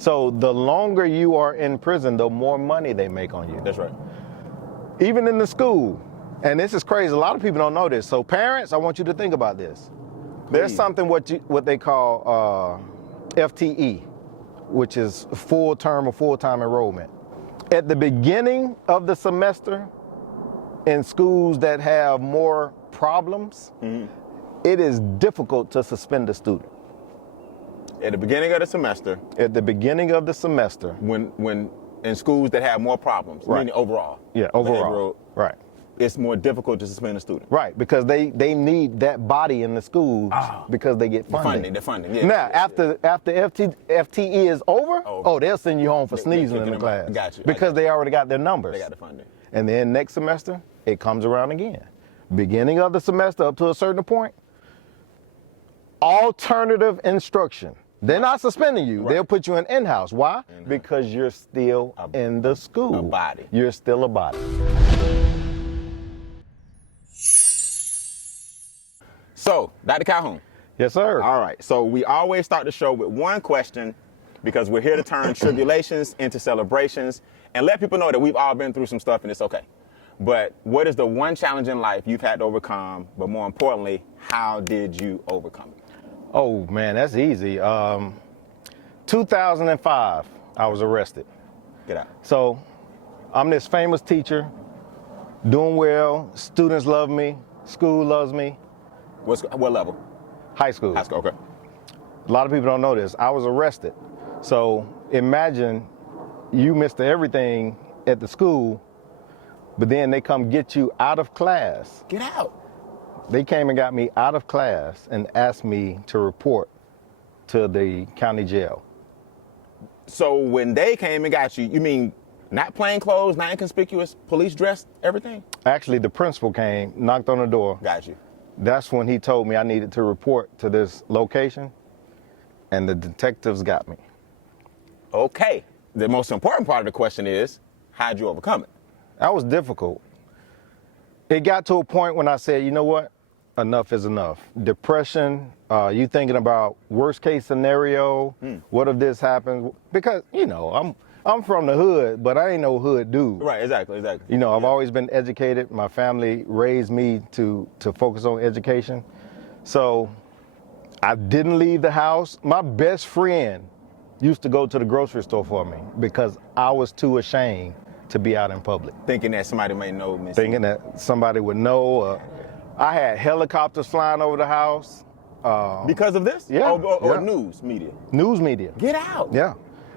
So the longer you are in prison, the more money they make on you. That's right. Even in the school. And this is crazy. A lot of people don't know this. So parents, I want you to think about this. There's something what they call FTE, which is full term or full-time enrollment. At the beginning of the semester, in schools that have more problems, it is difficult to suspend a student. At the beginning of the semester. At the beginning of the semester. When in schools that have more problems, right. meaning overall. Yeah, overall. Right. It's more difficult to suspend a student. Right, because they need that body in the schools because they get funding. The funding. Yeah, now, after FTE is over, they'll send you home for sneezing in the class. Got you. Because they already got their numbers. They got the funding. And then next semester, it comes around again. Beginning of the semester up to a certain point, alternative instruction. They're not suspending you. Right. They'll put you in-house. Why? Because you're still in the school. A body. You're still a body. So, Dr. Calhoun. Yes, sir. All right. So we always start the show with one question because we're here to turn tribulations into celebrations and let people know that we've all been through some stuff and it's okay. But what is the one challenge in life you've had to overcome? But more importantly, how did you overcome it? Oh, man, that's easy. 2005, I was arrested. Get out. So I'm this famous teacher, doing well. Students love me. School loves me. What level? High school. High school, okay. A lot of people don't know this. I was arrested. So imagine you missed everything at the school, but then they come get you out of class. Get out. They came and got me out of class and asked me to report to the county jail. So when they came and got you, you mean not plain clothes, not inconspicuous, police dressed, everything? Actually, the principal came, knocked on the door. Got you. That's when he told me I needed to report to this location, and the detectives got me. Okay. The most important part of the question is, how'd you overcome it? That was difficult. It got to a point when I said, you know what? Enough is enough. Depression, you thinking about worst case scenario, what if this happens? Because, you know, I'm from the hood, but I ain't no hood dude. Right, exactly. You know, I've always been educated. My family raised me to focus on education. So I didn't leave the house. My best friend used to go to the grocery store for me because I was too ashamed to be out in public. Thinking that somebody may know me. Thinking that somebody would know. I had helicopters flying over the house. Because of this? Yeah. Or news media? News media. Get out. Yeah.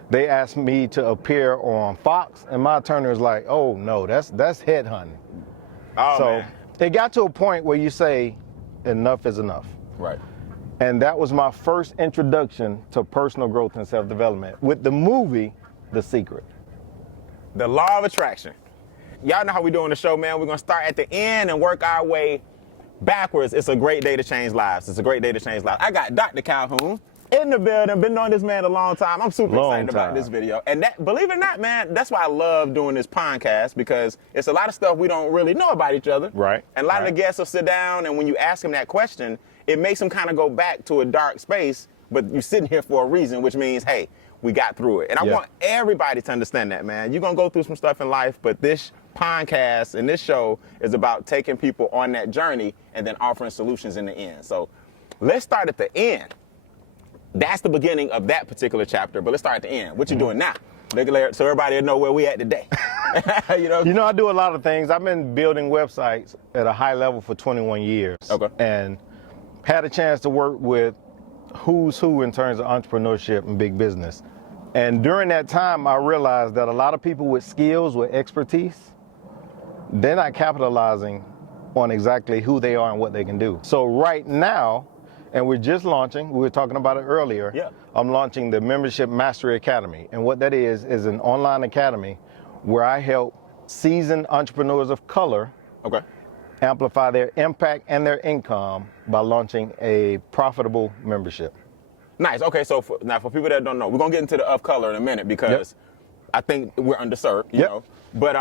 They asked me to appear on Fox, and my attorney was like, oh, no, that's headhunting. Oh, so man. It got to a point where you say, enough is enough. Right. And that was my first introduction to personal growth and self-development with the movie, The Secret. The law of attraction. Y'all know how we do on the show, man. We're going to start at the end and work our way backwards. It's a great day to change lives. It's a great day to change lives. I got Dr. Calhoun in the building. Been knowing this man a long time. I'm super excited about this video. And that, believe it or not, man, that's why I love doing this podcast, because it's a lot of stuff we don't really know about each other. Right. And a lot of the guests will sit down, and when you ask them that question, it makes them kind of go back to a dark space, but you're sitting here for a reason, which means, hey, we got through it. And I want everybody to understand that, man. You're going to go through some stuff in life, but this podcast and this show is about taking people on that journey and then offering solutions in the end. So let's start at the end. That's the beginning of that particular chapter, but let's start at the end. What you doing now? So everybody will know where we at today. You know, I do a lot of things. I've been building websites at a high level for 21 years. Okay. And had a chance to work with who's who in terms of entrepreneurship and big business. And during that time, I realized that a lot of people with skills, with expertise, they're not capitalizing on exactly who they are and what they can do. So right now, and we're just launching, we were talking about it earlier, I'm launching the Membership Mastery Academy. And what that is an online academy where I help seasoned entrepreneurs of color amplify their impact and their income by launching a profitable membership. Nice. Okay, so for people that don't know, we're going to get into the of color in a minute because I think we're underserved, you know. But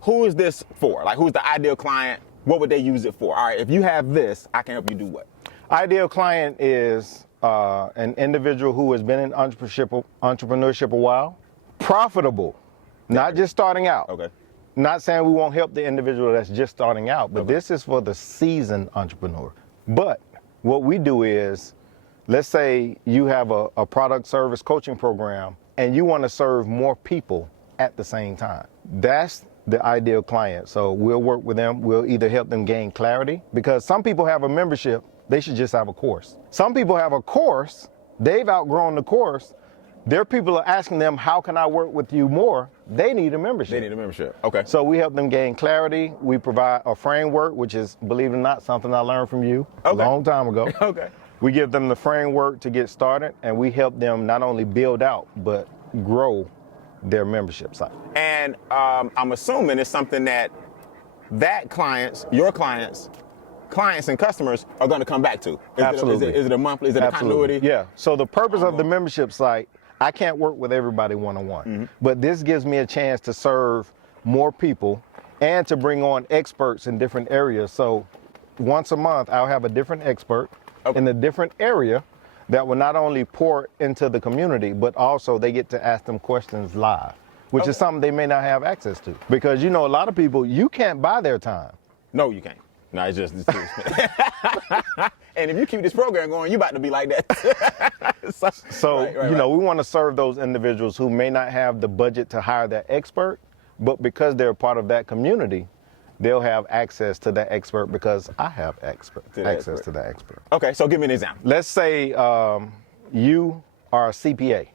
who is this for? Like, who's the ideal client? What would they use it for? All right, if you have this, I can help you do what? Ideal client is an individual who has been in entrepreneurship a while, profitable, not just starting out. Okay. Not saying we won't help the individual that's just starting out, but this is for the seasoned entrepreneur. But what we do is, let's say you have a product service coaching program and you want to serve more people at the same time. That's the ideal client. So we'll work with them. We'll either help them gain clarity, because some people have a membership, they should just have a course. Some people have a course, they've outgrown the course. Their people are asking them, how can I work with you more? They need a membership. They need a membership. Okay. So we help them gain clarity. We provide a framework, which is, believe it or not, something I learned from you a long time ago. Okay. We give them the framework to get started, and we help them not only build out, but grow their membership site. And I'm assuming it's something that clients, your clients and customers are going to come back to. Absolutely. Is it a monthly? Is it a continuity? Yeah. So the purpose of the membership site, I can't work with everybody one-on-one, but this gives me a chance to serve more people and to bring on experts in different areas. So once a month, I'll have a different expert in a different area that will not only pour into the community, but also they get to ask them questions live, which is something they may not have access to. Because, you know, a lot of people, you can't buy their time. No, you can't. No, it's too expensive. And if you keep this program going, you about to be like that. So, you know, we want to serve those individuals who may not have the budget to hire that expert, but because they're part of that community, they'll have access to that expert because I have access to that expert. Okay, so give me an example. Let's say you are a CPA.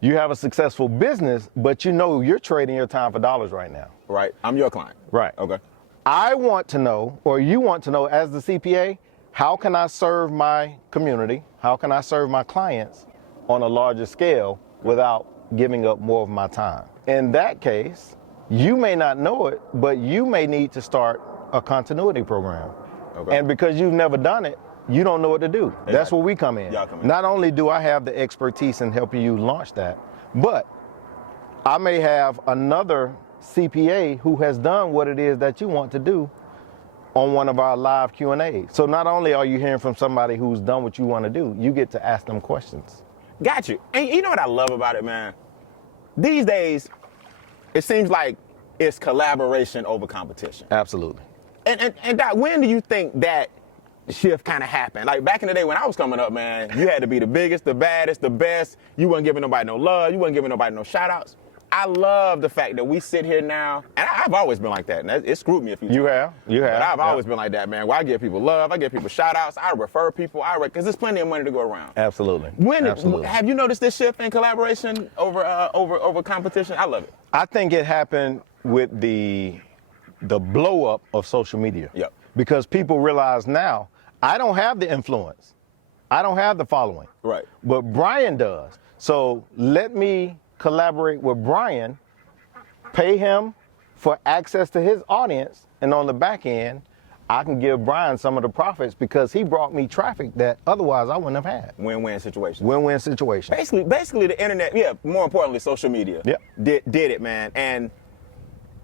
You have a successful business, but you know you're trading your time for dollars right now. Right, I'm your client. Right. Okay. I want to know, or you want to know as the CPA, how can I serve my community? How can I serve my clients on a larger scale without giving up more of my time? In that case, you may not know it, but you may need to start a continuity program. Okay. And because you've never done it, you don't know what to do. Exactly. That's where we come in. Y'all come in. Not only do I have the expertise in helping you launch that, but I may have another CPA who has done what it is that you want to do on one of our live Q&As. So not only are you hearing from somebody who's done what you want to do, you get to ask them questions. Got you. And you know what I love about it, man? These days, it seems like it's collaboration over competition. Absolutely. And Doc, when do you think that shift kind of happened? Like back in the day when I was coming up, man, you had to be the biggest, the baddest, the best. You wasn't giving nobody no love. You wasn't giving nobody no shout outs. I love the fact that we sit here now, and I've always been like that, and it screwed me a few times. You have. But I've always been like that, man, where I give people love, I give people shout-outs, I refer people, because there's plenty of money to go around. Absolutely. Absolutely. Have you noticed this shift in collaboration over competition? I love it. I think it happened with the blow-up of social media. Yep. Because people realize now, I don't have the influence. I don't have the following. Right. But Brian does. So let me collaborate with Brian, pay him for access to his audience, and on the back end, I can give Brian some of the profits because he brought me traffic that otherwise I wouldn't have had. Win-win situation. Win-win situation. Basically the internet, more importantly, social media did it, man. And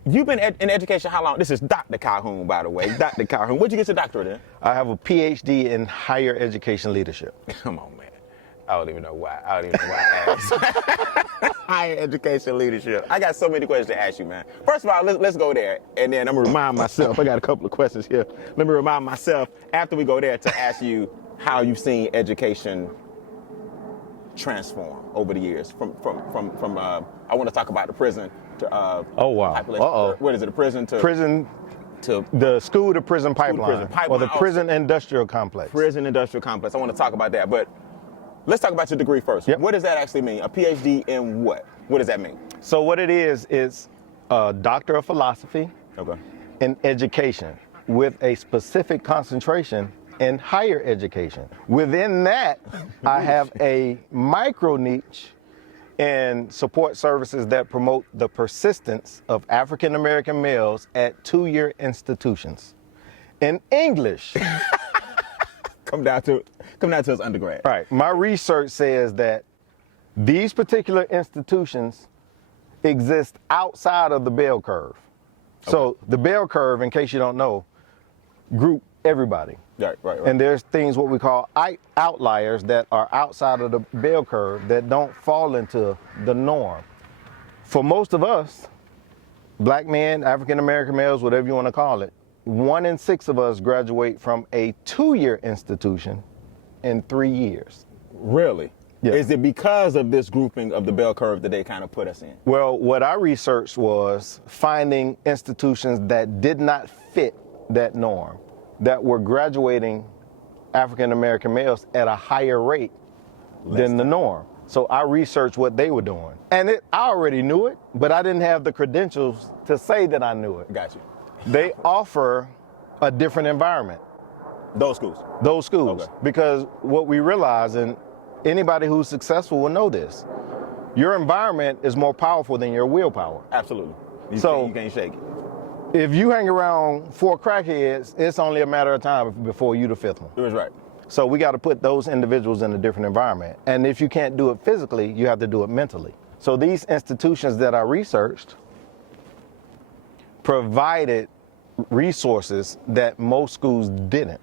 you've been in education how long? This is Dr. Calhoun, by the way. Dr. Calhoun. Where'd you get your doctorate in? I have a PhD in higher education leadership. Come on, man. I don't even know why I asked. Higher education leadership. I got so many questions to ask you, man. First of all, let's go there, and then I'm gonna remind myself. I got a couple of questions here. Let me remind myself after we go there to ask you how you've seen education transform over the years. From I want to talk about the prison to oh wow. What is it? The prison to the school to prison pipeline, or the prison industrial complex. Prison industrial complex. I want to talk about that, but let's talk about your degree first. Yep. What does that actually mean? A PhD in what? What does that mean? So what it is a Doctor of Philosophy in education with a specific concentration in higher education. Within that, I have a micro niche in support services that promote the persistence of African American males at two-year institutions. In English, come down to his undergrad. Right. My research says that these particular institutions exist outside of the bell curve. So the bell curve, in case you don't know, group everybody. Right. And there's things what we call outliers that are outside of the bell curve that don't fall into the norm. For most of us, black men, African American males, whatever you want to call it, 1 in 6 of us graduate from a 2-year institution in 3 years. Really? Yeah. Is it because of this grouping of the bell curve that they kind of put us in? Well, what I researched was finding institutions that did not fit that norm, that were graduating African American males at a higher rate than the norm. So I researched what they were doing. And I already knew it, but I didn't have the credentials to say that I knew it. Got you. They offer a different environment. Those schools? Those schools. Okay. Because what we realize, and anybody who's successful will know this, your environment is more powerful than your willpower. Absolutely. You can't shake it. If you hang around 4 crackheads, it's only a matter of time before you the 5th one. It was right. So we got to put those individuals in a different environment. And if you can't do it physically, you have to do it mentally. So these institutions that I researched provided resources that most schools didn't.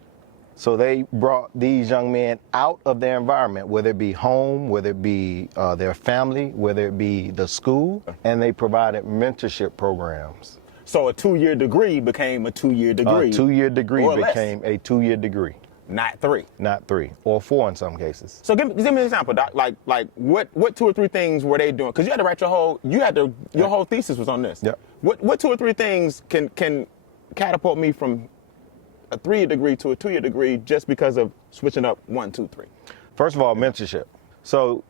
So they brought these young men out of their environment, whether it be home, whether it be their family, whether it be the school, and they provided mentorship programs. So a 2-year degree became a 2-year degree. A 2-year degree or became less. a 2-year degree. Not 3. Not 3 or 4 in some cases. So give me an example, Doc. Like what 2 or 3 things were they doing? Because you had to write your whole thesis was on this. Yep. What 2 or 3 things can catapult me from a 3-year degree to a 2-year degree just because of switching up 1, 2, 3? First of all, mentorship. So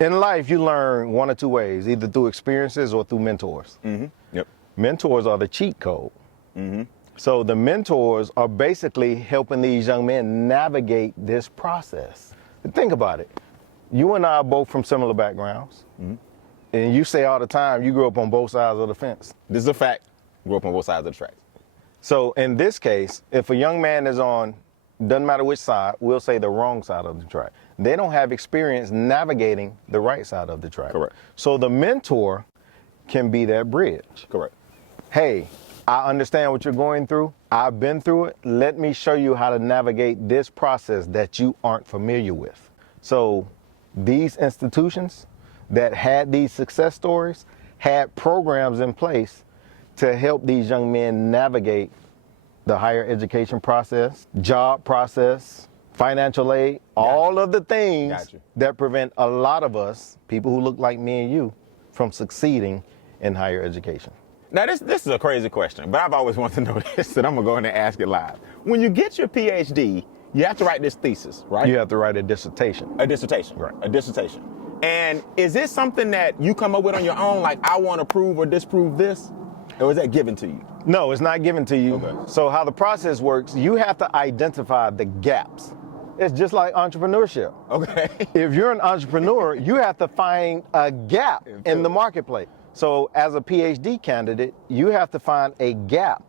in life, you learn 1 or 2 ways, either through experiences or through mentors. Mm-hmm. Yep. Mentors are the cheat code. Mm-hmm. So the mentors are basically helping these young men navigate this process. Think about it. You and I are both from similar backgrounds. Mm-hmm. And you say all the time, you grew up on both sides of the fence. This is a fact. Grew up on both sides of the tracks. So in this case, if a young man is on, doesn't matter which side, we'll say the wrong side of the track. They don't have experience navigating the right side of the track. Correct. So the mentor can be that bridge. Correct. Hey, I understand what you're going through. I've been through it. Let me show you how to navigate this process that you aren't familiar with. So these institutions that had these success stories had programs in place to help these young men navigate the higher education process, job process, financial aid, all of the things that prevent a lot of us, people who look like me and you, from succeeding in higher education. Now, this is a crazy question, but I've always wanted to know this, and I'm going to go in and ask it live. When you get your PhD, you have to write this thesis, right? You have to write a dissertation. A dissertation. Right. A dissertation. And is this something that you come up with on your own, like I want to prove or disprove this? Or is that given to you? No, it's not given to you. Okay. So how the process works, you have to identify the gaps. It's just like entrepreneurship. Okay. If you're an entrepreneur, you have to find a gap in the marketplace. So as a PhD candidate, you have to find a gap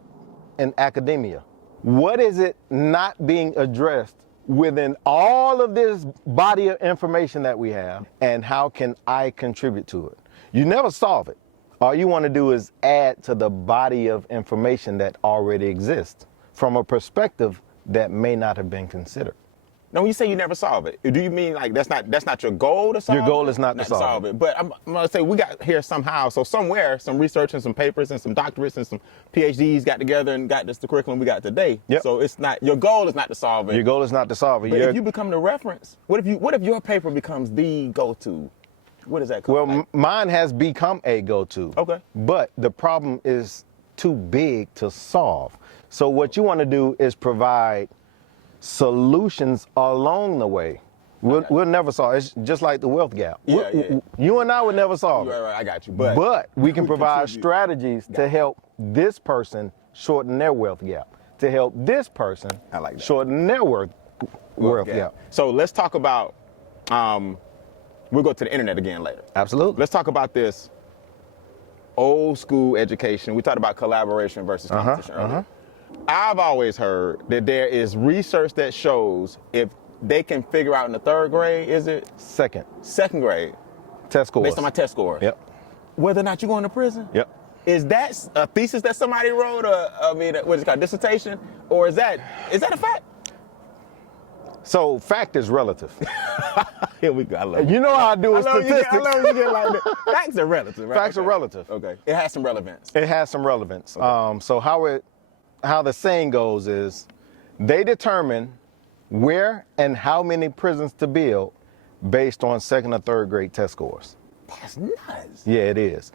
in academia. What is it not being addressed within all of this body of information that we have, and how can I contribute to it? You never solve it. All you want to do is add to the body of information that already exists from a perspective that may not have been considered. Now, when you say you never solve it, do you mean like that's not your goal to solve it? Your goal is not to solve it. But I'm going to say we got here somehow. So somewhere, some research and some papers and some doctorates and some PhDs got together and got this the curriculum we got today. Yep. So it's not, your goal is not to solve it. Your goal is not to solve it. But if you become the reference, what if your paper becomes the go-to? What is that called? Well, mine has become a go-to. Okay. But the problem is too big to solve. So what you want to do is provide solutions along the way. We'll never solve it. It's just like the wealth gap. Yeah. You and I would never solve it. Right, I got you. But we can provide strategies to help this person shorten their wealth gap, to help this person shorten their wealth gap. So let's talk about, we'll go to the internet again later. Absolutely. Let's talk about this old school education. We talked about collaboration versus competition earlier. I've always heard that there is research that shows if they can figure out in the 3rd grade, is it? Second Second grade. test scores. Based on my test scores. Yep. Whether or not you're going to prison? Yep. Is that a thesis that somebody wrote, or what is it called, dissertation, or is that a fact? So fact is relative. Here we go. I love it. You know how I do with statistics. I love you get like that. Facts are relative, right? Facts are relative. Okay. It has some relevance. It has some relevance. Okay. So how the saying goes is, they determine where and how many prisons to build based on 2nd or 3rd grade test scores. That's nuts. Yeah, it is.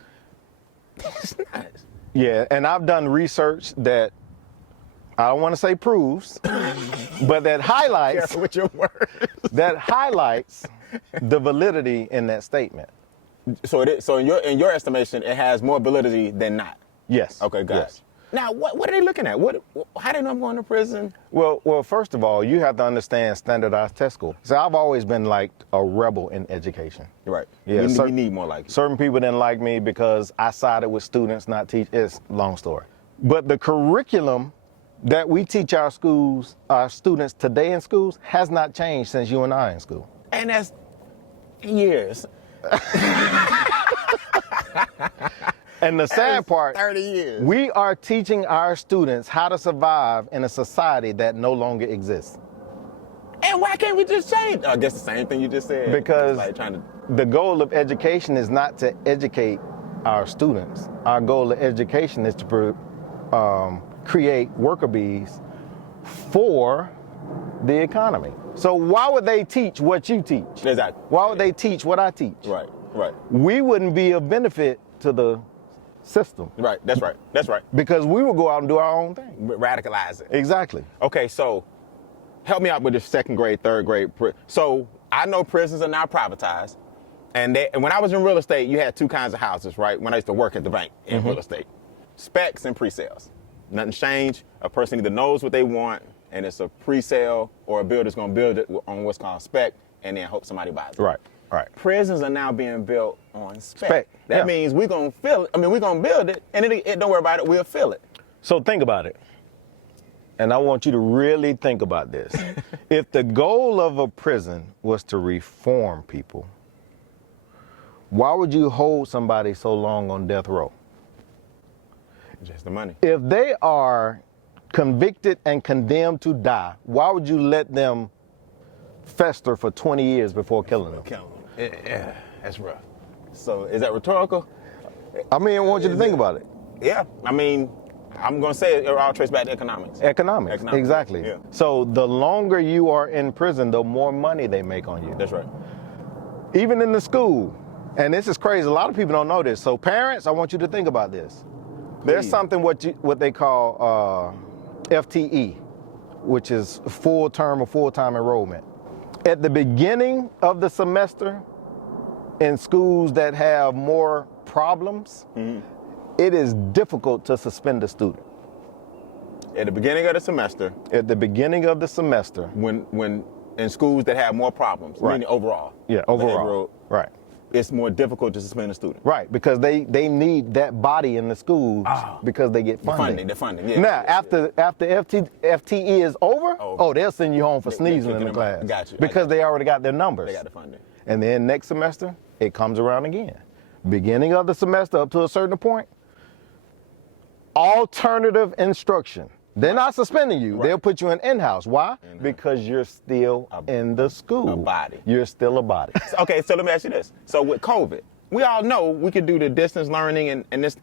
That's nuts. Yeah, and I've done research that I don't want to say proves, but that highlights Careful with your words. that highlights the validity in that statement. So in your estimation, it has more validity than not. Yes. Okay, guys. Yes. Now, what are they looking at? How do they know I'm going to prison? Well, first of all, you have to understand standardized test score. So I've always been like a rebel in education. You're right. Yeah, we need more like you. Certain people didn't like me because I sided with students, not teach. It's a long story. But the curriculum that we teach our students today in schools has not changed since you and I in school. And that's years. And the sad part, 30 years. we are teaching our students how to survive in a society that no longer exists. And why can't we just change? I guess the same thing you just said. Because It's like trying to. the goal of education is not to educate our students. Our goal of education is to create worker bees for the economy. So why would they teach what you teach? Exactly. Why would they teach what I teach? Right. Right. We wouldn't be of benefit to the system Right. That's right. That's right. because we would go out and do our own thing. Radicalize it. Exactly. Okay, so help me out with the 2nd grade, 3rd grade. So I know prisons are now privatized, and when I was in real estate, you had 2 kinds of houses, right? When I used to work at the bank in real estate, specs and pre-sales. Nothing's changed. A person either knows what they want, and it's a pre-sale, or a builder's going to build it on what's called spec, and then hope somebody buys it. Right. Right. Prisons are now being built on spec. Spec, That yeah. means we're going to fill it. I mean, we're going to build it, and don't worry about it. We'll fill it. So think about it. And I want you to really think about this. If the goal of a prison was to reform people, why would you hold somebody so long on death row? Just the money. If they are convicted and condemned to die, why would you let them fester for 20 years before killing them? Yeah, that's rough. So is that rhetorical? I mean, I want you to think about it. Yeah. I mean, I'm going to say it all traces back to economics. Economics, exactly. Yeah. So the longer you are in prison, the more money they make on you. That's right. Even in the school, and this is crazy, a lot of people don't know this. So parents, I want you to think about this. There's Please. something what they call FTE, which is full term or full-time enrollment. At the beginning of the semester, in schools that have more problems, it is difficult to suspend a student. At the beginning of the semester, At the beginning of the semester, when in schools that have more problems, Right. meaning overall. yeah, overall, right. It's more difficult to suspend a student. Right, because they need that body in the schools because they get funding. The funding, yeah. Now, after FTE is over, they'll send you home for sneezing in the kicking them class. out. Got you. Because they already got their numbers. They got the funding. And then next semester, it comes around again. Beginning of the semester up to a certain point, alternative instruction. They're not suspending you. Right. They'll put you in-house. Why? Because you're still in the school. A body. You're still a body. Okay, so let me ask you this. So with COVID, we all know we could do the distance learning and this.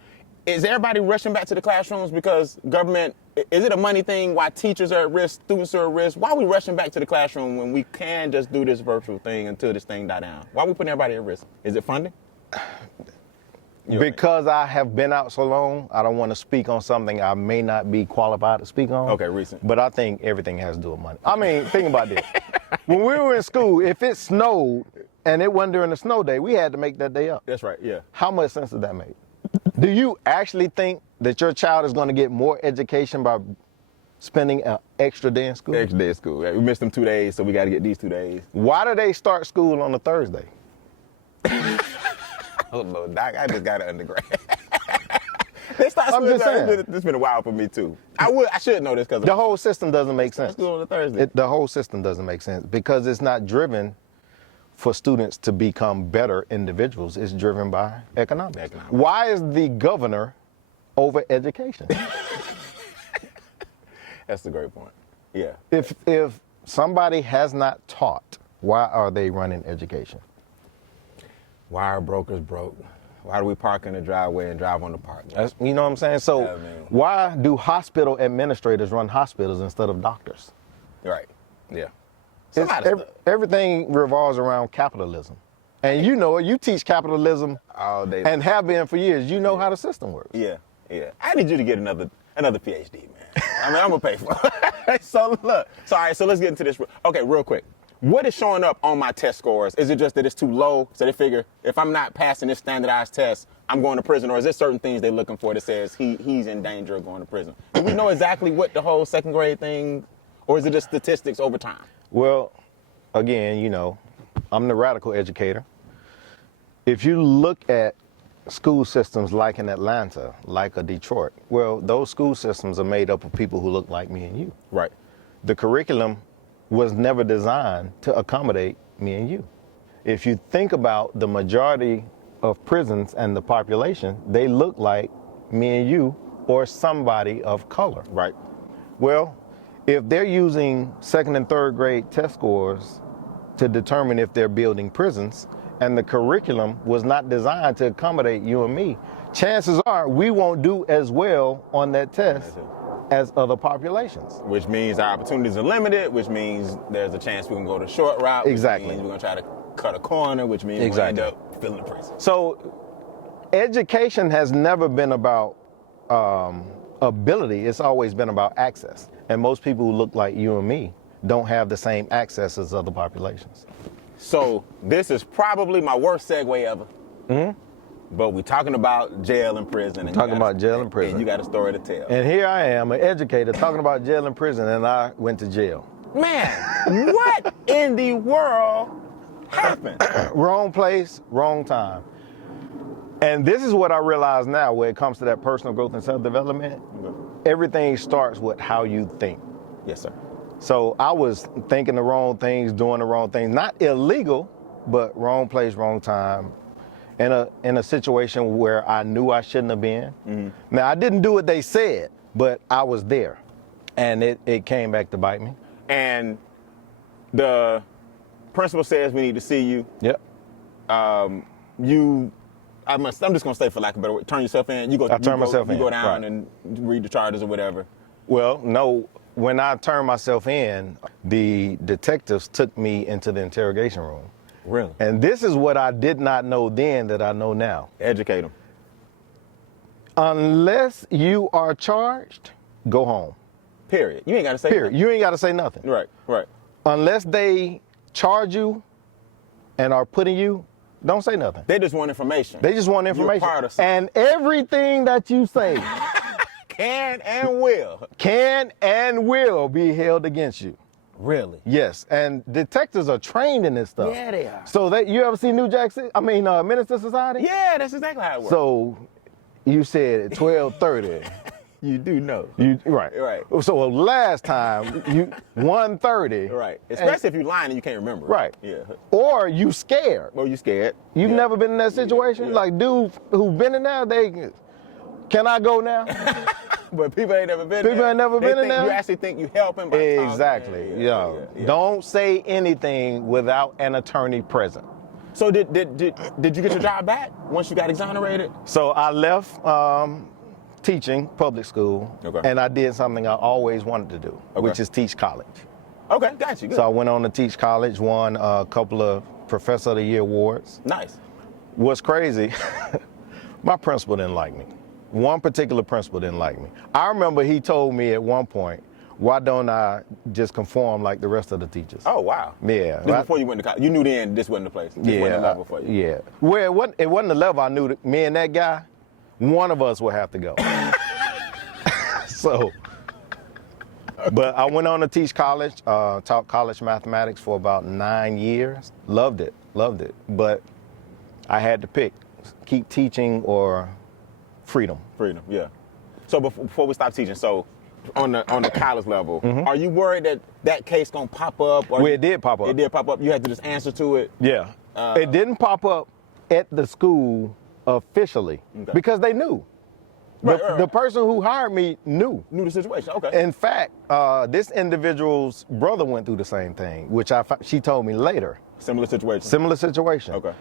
Is everybody rushing back to the classrooms because government, is it a money thing? Why teachers are at risk, students are at risk? Why are we rushing back to the classroom when we can just do this virtual thing until this thing die down? Why are we putting everybody at risk? Is it funding? Because I have been out so long, I don't want to speak on something I may not be qualified to speak on. Okay, recent. But I think everything has to do with money. I mean, think about this. When we were in school, if it snowed and it wasn't during the snow day, we had to make that day up. That's right, yeah. How much sense does that make? Do you actually think that your child is going to get more education by spending an extra day in school? Extra day of school. We missed them 2 days, so we got to get these 2 days. Why do they start school on a Thursday? Oh, no, Doc, I just got an undergrad. They start I'm school. just saying. It's been a while for me, too. I should know this because The whole system doesn't make sense. school on a Thursday. The whole system doesn't make sense because it's not driven for students to become better individuals. It's driven by economics. Economics. Why is the governor over education. That's a great point. Yeah. If somebody has not taught, why are they running education? Why are brokers broke? Why do we park in the driveway and drive on the park? You know what I'm saying? So Yeah, man. why do hospital administrators run hospitals instead of doctors? Right. Yeah. It's everything revolves around capitalism. And you know it. You teach capitalism All day. and have been for years. You know how the system works. Yeah. I need you to get another PhD, man. I mean, I'm gonna pay for it. So look. So all right. So let's get into this. Okay, real quick. What is showing up on my test scores? Is it just that it's too low, so they figure if I'm not passing this standardized test, I'm going to prison, or is there certain things they're looking for that says he's in danger of going to prison? Do we know exactly what the whole second grade thing, or is it just statistics over time? Well, again, you know, I'm the radical educator. If you look at school systems like in Atlanta, like a Detroit, well, those school systems are made up of people who look like me and you. Right. The curriculum was never designed to accommodate me and you. If you think about the majority of prisons and the population, they look like me and you or somebody of color. Right. Well, if they're using second and third grade test scores to determine if they're building prisons, and the curriculum was not designed to accommodate you and me, chances are we won't do as well on that test as other populations. Which means our opportunities are limited, which means there's a chance we can go the short route. Exactly. Which means we're going to try to cut a corner, which means we end up filling the prison. So education has never been about ability. It's always been about access. And most people who look like you and me don't have the same access as other populations. So this is probably my worst segue ever. Mm-hmm. But we're talking about jail and prison. And talking about jail and prison. And you got a story to tell. And here I am, an educator, talking about jail and prison, and I went to jail. Man, what in the world happened? Wrong place, wrong time. And this is what I realize now when it comes to that personal growth and self-development. Everything starts with how you think. Yes, sir. So I was thinking the wrong things, doing the wrong things, not illegal, but wrong place, wrong time. In a situation where I knew I shouldn't have been. Mm-hmm. Now, I didn't do what they said, but I was there. And it came back to bite me. And the principal says we need to see you. Yep. I'm just going to say, for lack of a better word, turn yourself in. You go down and read the charges or whatever. Well, no. When I turned myself in, the detectives took me into the interrogation room. Really? And this is what I did not know then that I know now. Educate them. Unless you are charged, go home. Period. You ain't got to say Period. nothing. You ain't got to say nothing. Right. Unless they charge you and are putting you, don't say nothing. They just want information. They just want information. You're part of something. And everything that you say can and will be held against you. Really? Yes, and detectives are trained in this stuff. Yeah, they are. So you ever see New Jack City? Minister Society? Yeah, that's exactly how it works. So you said 12:30. You do know. Right. So last time, 1:30. Right. Especially if you're lying and you can't remember. Right. Yeah. Or you scared. Or you scared. You've never been in that situation? Yeah. Like dudes who've been in there, can I go now? But people ain't never been there. People ain't never been in there? You actually think you helping by Exactly. talking. Yeah. Don't say anything without an attorney present. So did you get your job back once you got exonerated? So I left teaching public school, and I did something I always wanted to do, which is teach college. Okay, got you. Good. So I went on to teach college, won a couple of Professor of the Year awards. Nice. What's crazy, my principal didn't like me. One particular principal didn't like me. I remember he told me at one point, why don't I just conform like the rest of the teachers? Oh, wow. Yeah. This before you went to college. You knew then this wasn't the place. This wasn't the level for you. Yeah. Well, it wasn't the level I knew. Me and that guy, one of us would have to go. So, but I went on to teach college, taught college mathematics for about 9 years. Loved it. But I had to pick, keep teaching or freedom. Freedom, yeah. So before we stop teaching, so on the college level, are you worried that case gonna pop up? Well, it did pop up. It did pop up. You had to just answer to it. Yeah. It didn't pop up at the school officially because they knew. The person who hired me knew. Knew the situation. Okay. In fact, this individual's brother went through the same thing, which she told me later. Similar situation. Similar situation. Okay.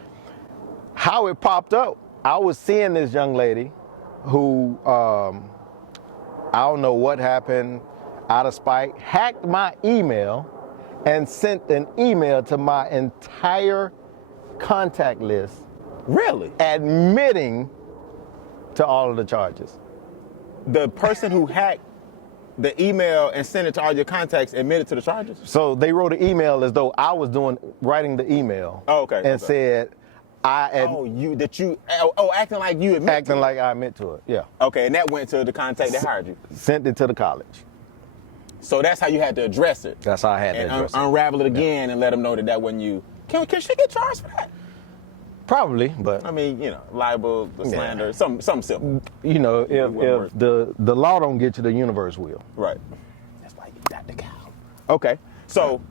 How it popped up, I was seeing this young lady who, I don't know what happened, out of spite, hacked my email and sent an email to my entire contact list. Really? Admitting to all of the charges. The person who hacked the email and sent it to all your contacts admitted to the charges? So they wrote an email as though I was writing the email. Oh, okay. And said, acting like you admit acting like I admit to it, yeah. Okay, and that went to the contact that hired you. Sent it to the college. So that's how you had to address it. That's how I had to address it. Unravel it again and let them know that wasn't you. Can she get charged for that? Probably, but I mean, libel, slander, something simple. If the law don't get you, the universe will. Right. That's why you got the cow. Okay, so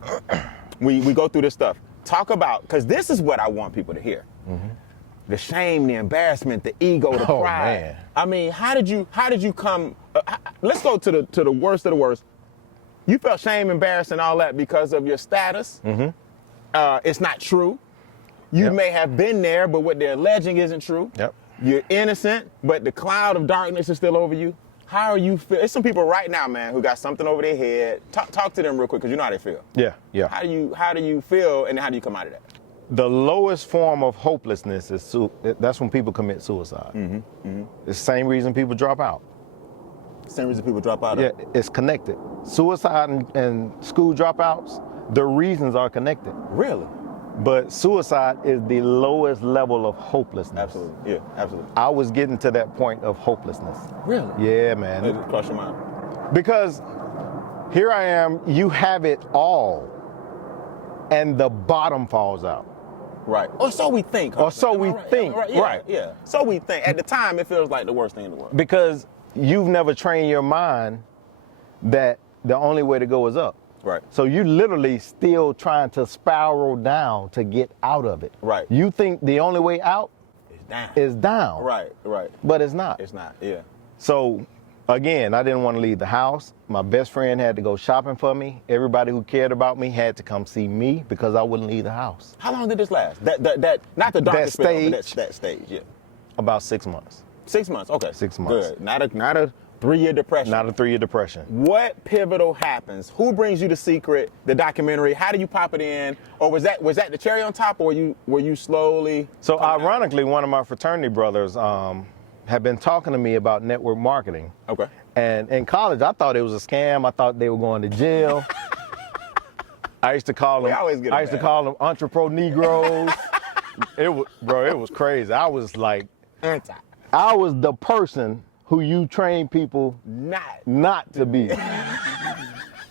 we go through this stuff. Talk about, because this is what I want people to hear. Mm-hmm. The shame, the embarrassment, the ego, the pride. Man. I mean, how did you come? Let's go to the worst of the worst. You felt shame, embarrassed, and all that because of your status. Mm-hmm. It's not true. You may have been there, but what they're alleging isn't true. Yep. You're innocent, but the cloud of darkness is still over you. How are you feel? There's some people right now, man, who got something over their head. Talk to them real quick, because you know how they feel. Yeah. How do you feel, and how do you come out of that? The lowest form of hopelessness that's when people commit suicide. Mm-hmm. Mm-hmm. It's the same reason people drop out. Same reason people drop out? Yeah, it's connected. Suicide and school dropouts, the reasons are connected. Really? But suicide is the lowest level of hopelessness. Absolutely, yeah, absolutely. I was getting to that point of hopelessness. Really? Yeah, man. Let it cross your mind. Because here I am, you have it all, and the bottom falls out. Right. Or so we think. Or so we think. Right. Yeah. So we think. At the time, it feels like the worst thing in the world. Because you've never trained your mind that the only way to go is up. Right. So you literally still trying to spiral down to get out of it. Right. You think the only way out is down. Right. But it's not. It's not, yeah. So again, I didn't want to leave the house. My best friend had to go shopping for me. Everybody who cared about me had to come see me because I wouldn't leave the house. How long did this last? That not the darkest spell, but that stage, yeah. About 6 months. 6 months, okay. 6 months. Good. Not a 3-year depression. Not a 3-year depression. What pivotal happens? Who brings you The Secret, the documentary? How do you pop it in? Or was that the cherry on top, or were you slowly? So ironically, one of my fraternity brothers had been talking to me about network marketing. Okay. And in college, I thought it was a scam. I thought they were going to jail. I used to call them entrepreneur Negroes. It was crazy. I was like, I was the person who you train people not to be.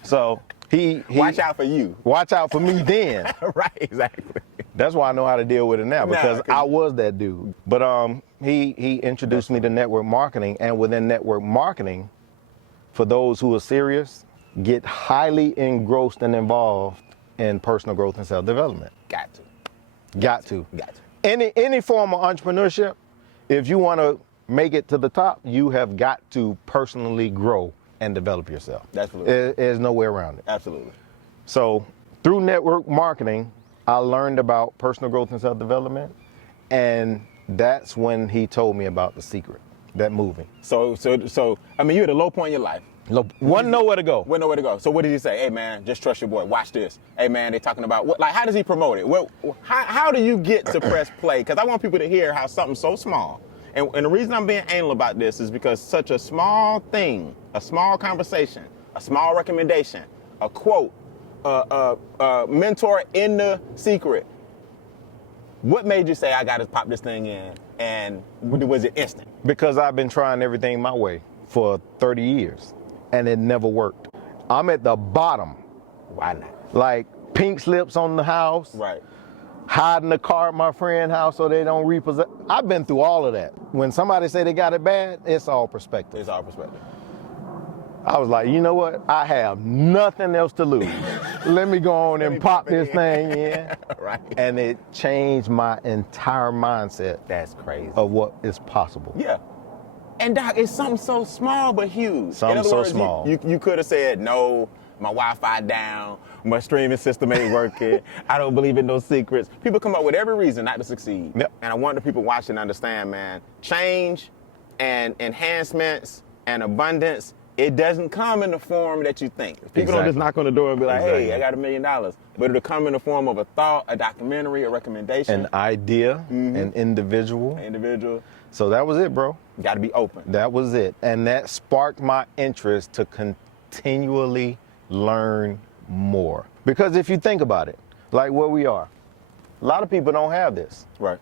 So he watch out for you. Watch out for me then. Right, exactly. That's why I know how to deal with it now, because I was that dude. But he introduced me to network marketing, and within network marketing, for those who are serious, get highly engrossed and involved in personal growth and self-development. Got to. Any form of entrepreneurship, if you want to make it to the top, you have got to personally grow and develop yourself. Absolutely. There's no way around it. Absolutely. So through network marketing, I learned about personal growth and self-development, and that's when he told me about The Secret, that movie. So I mean, you're at a low point in your life. Wasn't nowhere to go. Wasn't nowhere to go. So what did he say? Hey man, just trust your boy. Watch this. Hey man, they're talking about what? Like, how does he promote it? How do you get to press play? Because I want people to hear how something so small. And the reason I'm being anal about this is because such a small thing, a small conversation, a small recommendation, a quote, a mentor in The Secret. What made you say, I got to pop this thing in? And was it instant? Because I've been trying everything my way for 30 years, and it never worked. I'm at the bottom. Why not? Like pink slips on the house. Right. Hiding the car at my friend's house so they don't repossess. I've been through all of that. When somebody say they got it bad, it's all perspective. It's all perspective. I was like, you know what? I have nothing else to lose. Let me go on and pop this thing in. Right. And it changed my entire mindset. That's crazy. Of what is possible. Yeah. And Doc, it's something so small but huge. Something In other so words, small. You could have said, no, my Wi-Fi down, my streaming system ain't working, I don't believe in those secrets. People come up with every reason not to succeed. Yep. And I want the people watching to understand, man, change and enhancements and abundance, it doesn't come in the form that you think. People don't just knock on the door and be like, hey, I got $1 million. But it'll come in the form of a thought, a documentary, a recommendation. An idea, an individual. Individual. So that was it, bro. You got to be open. That was it. And that sparked my interest to continually learn more. Because if you think about it, like where we are, a lot of people don't have this. Right.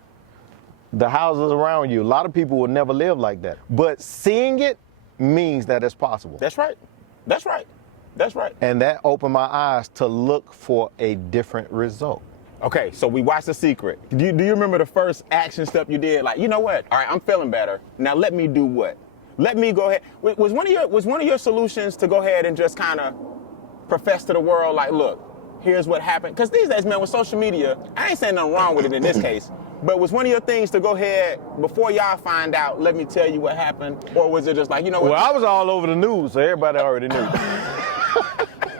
The houses around you, a lot of people will never live like that. But seeing it means that it's possible. That's right. That's right. That's right. And that opened my eyes to look for a different result. Okay, so we watched The Secret. Do you remember the first action step you did? Like, you know what? All right, I'm feeling better. Now let me do what? Let me go ahead. Was one of your solutions to go ahead and just kind of profess to the world, like, look, here's what happened? Because these days, man, with social media, I ain't saying nothing wrong with it in this case, but was one of your things to go ahead, before y'all find out, let me tell you what happened? Or was it just like, you know what? Well, I was all over the news, so everybody already knew.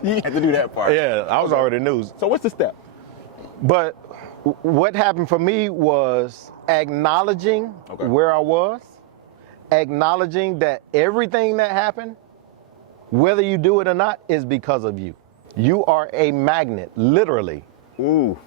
You had to do that part. Yeah, I was already news. So what's the step? But what happened for me was acknowledging where I was, acknowledging that everything that happened, whether you do it or not, is because of you. You are a magnet, literally. Ooh.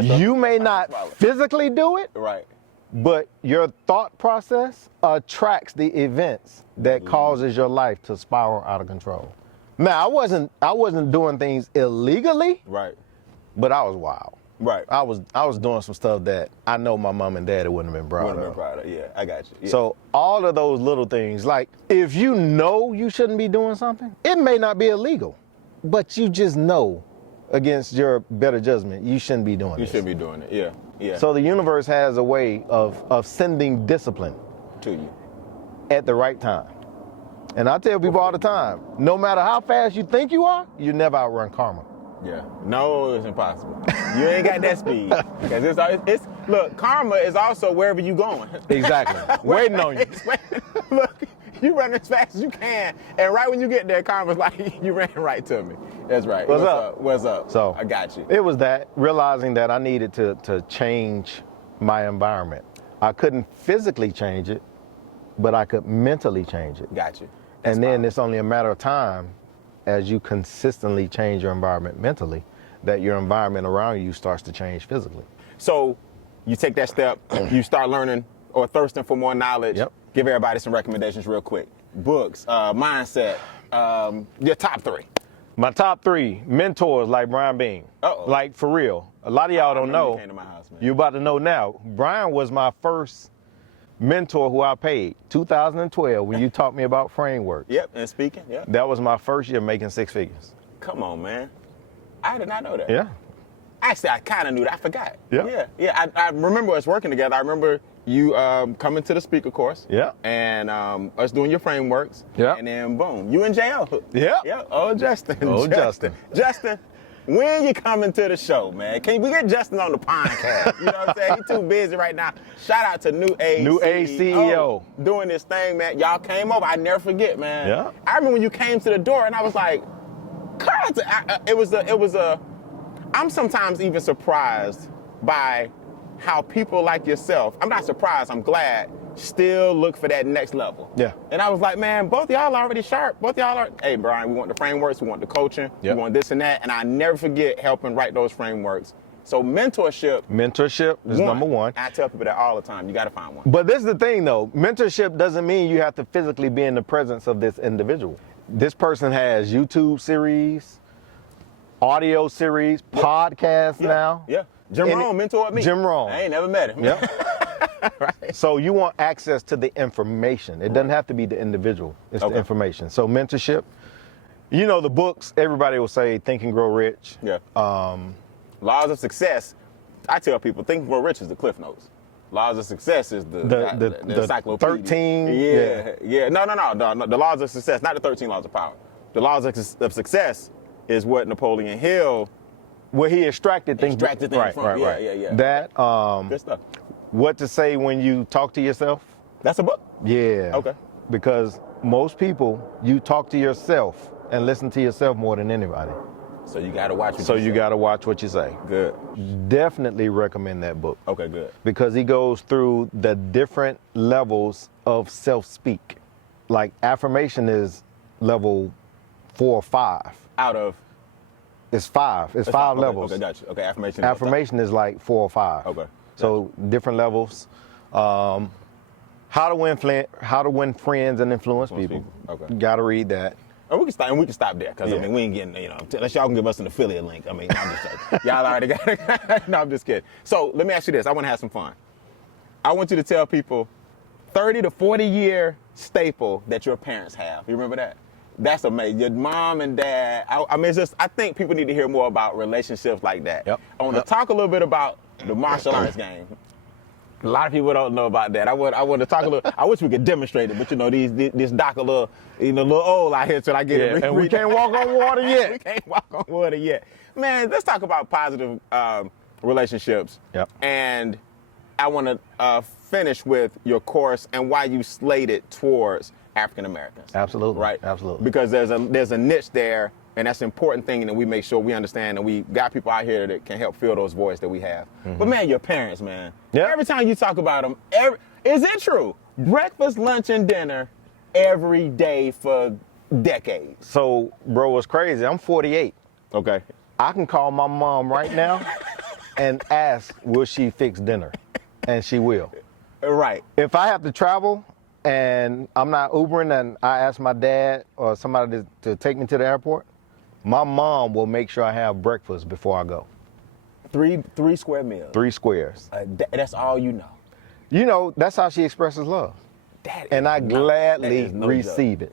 You may not physically do it, right, but your thought process attracts the events that causes your life to spiral out of control. Now, I wasn't doing things illegally, right, but I was wild. Right. I was doing some stuff that I know my mom and daddy wouldn't have been proud of. Yeah, I got you. Yeah. So all of those little things, like if you know you shouldn't be doing something, it may not be illegal, but you just know against your better judgment, you shouldn't be doing it. You shouldn't be doing it, yeah, yeah. So the universe has a way of sending discipline to you at the right time. And I tell people all the time, no matter how fast you think you are, you never outrun karma. Yeah. No, it's impossible. You ain't got that speed. Because it's look, karma is also wherever you going. Exactly. Waiting on you. Look, you run as fast as you can, and right when you get there, karma's like, you ran right to me. That's right. What's up? What's up? So I got you. It was that, realizing that I needed to change my environment. I couldn't physically change it, but I could mentally change it. Got you. And then it's only a matter of time, as you consistently change your environment mentally, that your environment around you starts to change physically. So you take that step, you start learning or thirsting for more knowledge. Yep. Give everybody some recommendations real quick. Books, mindset, your top 3. My top 3 mentors like Brian Bean. Uh-oh. Like for real. A lot of y'all don't know. You came to my house, man. You're about to know now. Brian was my first mentor who I paid, 2012, when you taught me about frameworks. Yep, and speaking, yep. That was my first year making 6 figures. Come on, man. I did not know that. Yeah. Actually, I kind of knew that. I forgot. Yeah. Yeah. I remember us working together. I remember you coming to the speaker course. Yeah. And us doing your frameworks. Yeah. And then boom, you in jail. Yeah. Yeah. Oh, Justin. Oh, Justin. Justin, when you coming to the show, man? Can we get Justin on the podcast? You know what I'm saying? He's too busy right now. Shout out to New Age CEO. Doing this thing, man. Y'all came over. I never forget, man. Yeah. I remember when you came to the door and I was like, God, it was a. I'm sometimes even surprised by how people like yourself, I'm not surprised, I'm glad, still look for that next level. Yeah. And I was like, man, both of y'all already sharp. Both of y'all are, hey, Brian, we want the frameworks, we want the coaching, we want this and that. And I never forget helping write those frameworks. So mentorship is number 1. I tell people that all the time. You got to find one. But this is the thing, though. Mentorship doesn't mean you have to physically be in the presence of this individual. This person has YouTube series, audio series, podcasts now. Yeah. Jim Rohn mentored me. Jim Rohn. I ain't never met him. Yep. Right. So you want access to the information. It doesn't have to be the individual. It's the information. So mentorship. You know the books, everybody will say Think and Grow Rich. Yeah. Laws of Success. I tell people Think and Grow Rich is the Cliff Notes. Laws of Success is the encyclopedia. 13. Yeah. No. The Laws of Success, not the 13 Laws of Power. The Laws of Success is what Napoleon Hill. Where he extracted things from. Right. Yeah. That good stuff. What to say when you talk to yourself. That's a book. Yeah. Okay. because most people, you talk to yourself and listen to yourself more than anybody. So you got to watch what So you you say. got to watch what you say. Good. Definitely recommend that book. Okay, good. Because he goes through the different levels of self-speak. Like affirmation is level 4 or 5. Out of? It's 5. It's 5 levels. Okay, gotcha. Okay, affirmation. Affirmation is like 4 or 5. Okay. So different levels. How to win friends and influence people. Okay. You got to read that. And we can stop there because I mean we ain't getting unless y'all can give us an affiliate link. I mean no, I'm just joking. Y'all already got it. No, I'm just kidding. So let me ask you this. I want to have some fun. I want you to tell people 30 to 40 year staple that your parents have. You remember that? That's amazing. Your mom and dad. I mean, it's just I think people need to hear more about relationships like that. Yep. I want to talk a little bit about the martial arts game. A lot of people don't know about that. I want to talk a little. I wish we could demonstrate it, but this doc a little, little old out here till I get it. And we can't walk on water yet. We can't walk on water yet. Man, let's talk about positive relationships. Yep. And I want to finish with your course and why you slated towards African Americans. Absolutely. Right. Absolutely. Because there's a niche there. And that's an important thing that we make sure we understand, and we got people out here that can help fill those voids that we have. But man, your parents, man. Yeah. Every time you talk about them, is it true? Breakfast, lunch, and dinner every day for decades. So, bro, what's crazy? I'm 48. Okay. I can call my mom right now and ask, will she fix dinner? And she will. Right. If I have to travel and I'm not Ubering and I ask my dad or somebody to take me to the airport, my mom will make sure I have breakfast before I go. Three square meals. 3 squares. That's all you know. You know, that's how she expresses love. And I gladly receive it.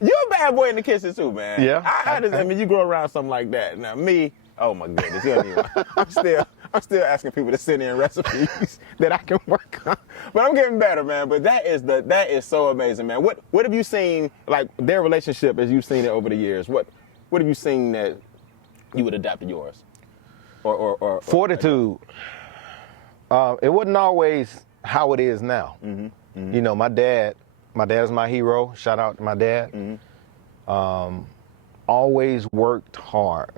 You're a bad boy in the kitchen too, man. Yeah. I mean, you grow around something like that. Now me, oh my goodness, you don't even, I'm still asking people to send in recipes that I can work on. But I'm getting better, man. But that is so amazing, man. What have you seen, like their relationship as you've seen it over the years? What have you seen that you would adapt to yours? Or fortitude. It wasn't always how it is now. Mm-hmm. Mm-hmm. You know, my dad's my hero. Shout out to my dad. Mm-hmm. Always worked hard.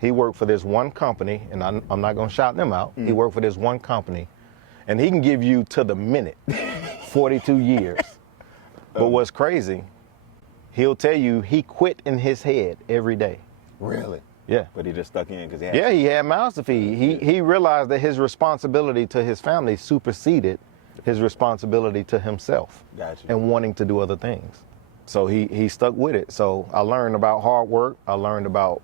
He worked for this one company, and I'm not going to shout them out. Mm-hmm. He worked for this one company, and he can give you to the minute 42 years. But what's crazy, he'll tell you he quit in his head every day. Really? Yeah. But he just stuck in because he had mouths to feed. He realized that his responsibility to his family superseded his responsibility to himself. Gotcha. And wanting to do other things. So he stuck with it. So I learned about hard work. I learned about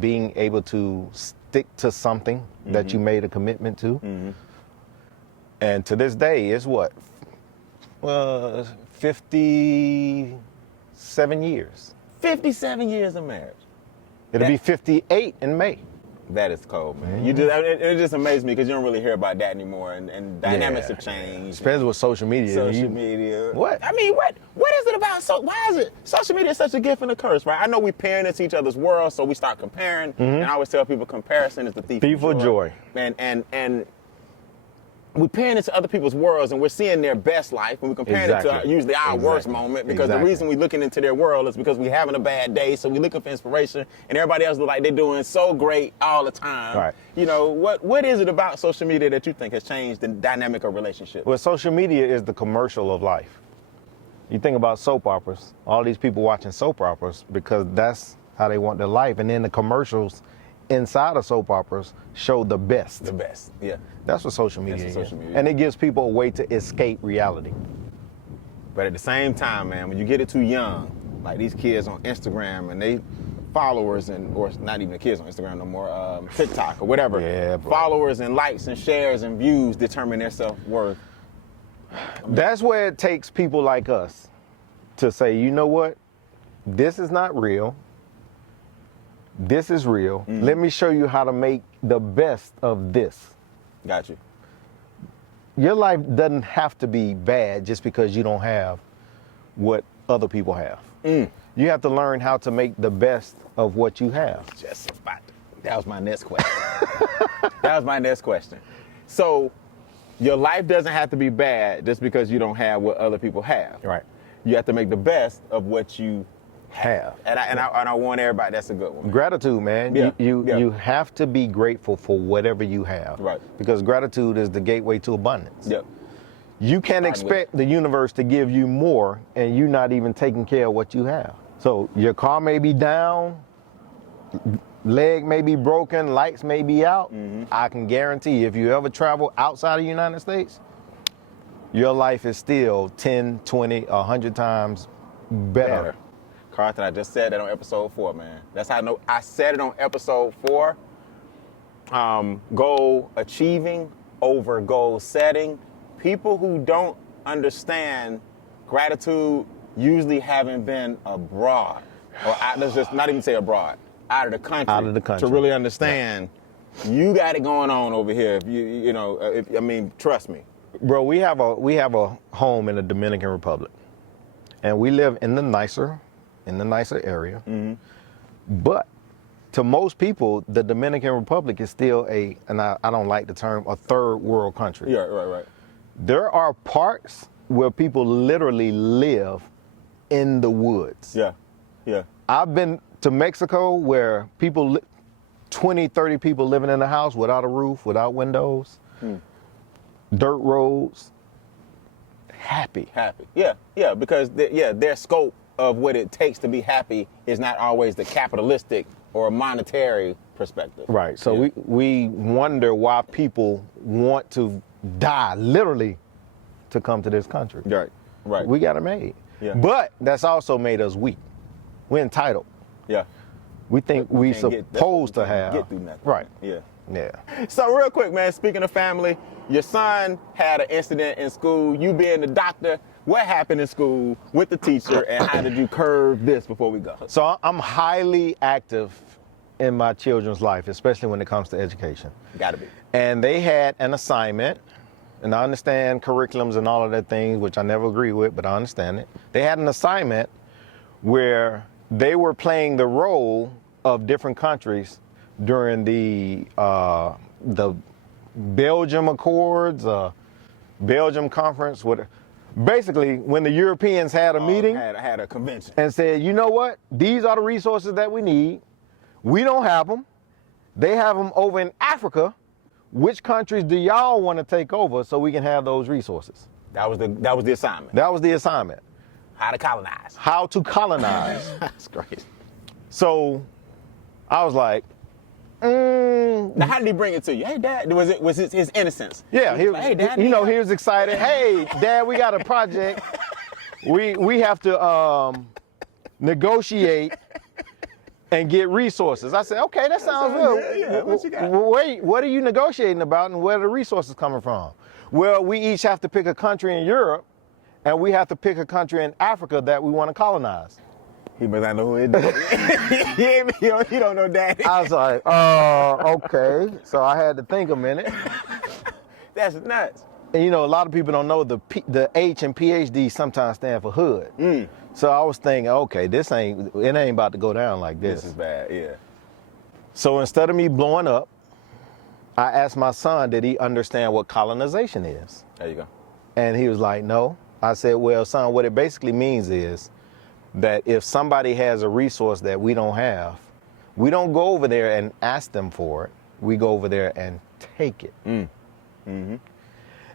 being able to stick to something mm-hmm. that you made a commitment to. Mm-hmm. And to this day, it's what? 57 years. 57 years of marriage. It'll be 58 in May. That is cold, man. Mm-hmm. It just amazed me because you don't really hear about that anymore, and dynamics have changed. Depends with social media. Social media. What? I mean, what is it about? Why is it social media is such a gift and a curse, right? I know we peering into each other's world, so we start comparing, mm-hmm. and I always tell people comparison is the thief of joy. And we're peering into other people's worlds, and we're seeing their best life, and we're comparing it to usually our worst moment, because the reason we're looking into their world is because we're having a bad day, so we're looking for inspiration, and everybody else look like they're doing so great all the time. Right. You know, what is it about social media that you think has changed the dynamic of relationships? Well, social media is the commercial of life. You think about soap operas, all these people watching soap operas because that's how they want their life, and then the commercials inside of soap operas show the best. The best, yeah. That's what social media is. And it gives people a way to escape reality. But at the same time, man, when you get it too young, like these kids on Instagram and they followers or not even the kids on Instagram no more, TikTok or whatever. Yeah, bro. Followers and likes and shares and views determine their self-worth. That's where it takes people like us to say, you know what? This is not real. This is real. Mm-hmm. Let me show you how to make the best of this. Got you. Your life doesn't have to be bad just because you don't have what other people have. You have to learn how to make the best of what you have. That was my next question. So Your life doesn't have to be bad just because you don't have what other people have. Right. You have to make the best of what you Have. And I want everybody. That's a good one. Gratitude, man. Yeah. You have to be grateful for whatever you have. Right. Because gratitude is the gateway to abundance. Yep. You can't expect the universe to give you more and you not even taking care of what you have. So your car may be down, leg may be broken, lights may be out. I can guarantee if you ever travel outside of the United States, your life is still 10, 20, 100 times better. Carlton, I just said that on episode 4, man. That's how I know. I said it on episode 4. Goal achieving over goal setting. People who don't understand gratitude usually haven't been abroad, or let's just not even say abroad, out of the country. Out of the country. To really understand, you got it going on over here. If you know, I mean, trust me. Bro, we have a home in the Dominican Republic, and we live in the nicer area. But to most people, the Dominican Republic is still and I don't like the term, a third world country. Yeah, right. There are parts where people literally live in the woods. Yeah. I've been to Mexico where 20, 30 people living in a house without a roof, without windows, dirt roads, happy. Yeah, because their scope of what it takes to be happy is not always the capitalistic or monetary perspective. Right. So we wonder why people want to die literally to come to this country. Right. We got it made. Yeah. But that's also made us weak. We're entitled. Yeah. We think we supposed to have. Get through nothing. Right. Yeah. So real quick, man, speaking of family, your son had an incident in school. You being the doctor, what happened in school with the teacher, and how did you curb this before we go? So I'm highly active in my children's life, especially when it comes to education. Gotta be. And they had an assignment, and I understand curriculums and all of that things, which I never agree with, but I understand it. They had an assignment where they were playing the role of different countries during the Belgium Accords, Belgium Conference. Basically, when the Europeans had a meeting, had a convention, and said, you know what, these are the resources that we need. We don't have them. They have them over in Africa. Which countries do y'all want to take over so we can have those resources? That was the assignment. That was the assignment. How to colonize. How to colonize. That's crazy. So I was like, Now, how did he bring it to you? Hey, Dad, was it his innocence? Yeah, he was like, hey, Dad, he was excited. Hey, Dad, we got a project. We have to negotiate and get resources. I said, okay, that sounds good. Yeah, what you got? Wait, what are you negotiating about, and where are the resources coming from? Well, we each have to pick a country in Europe, and we have to pick a country in Africa that we want to colonize. He must not know who it is. He don't know Daddy. I was like, okay. So I had to think a minute. That's nuts. And a lot of people don't know the H and PhD sometimes stand for hood. So I was thinking, okay, it ain't about to go down like this. This is bad, yeah. So instead of me blowing up, I asked my son, did he understand what colonization is? There you go. And he was like, no. I said, well, son, what it basically means is that if somebody has a resource that we don't have, we don't go over there and ask them for it. We go over there and take it. And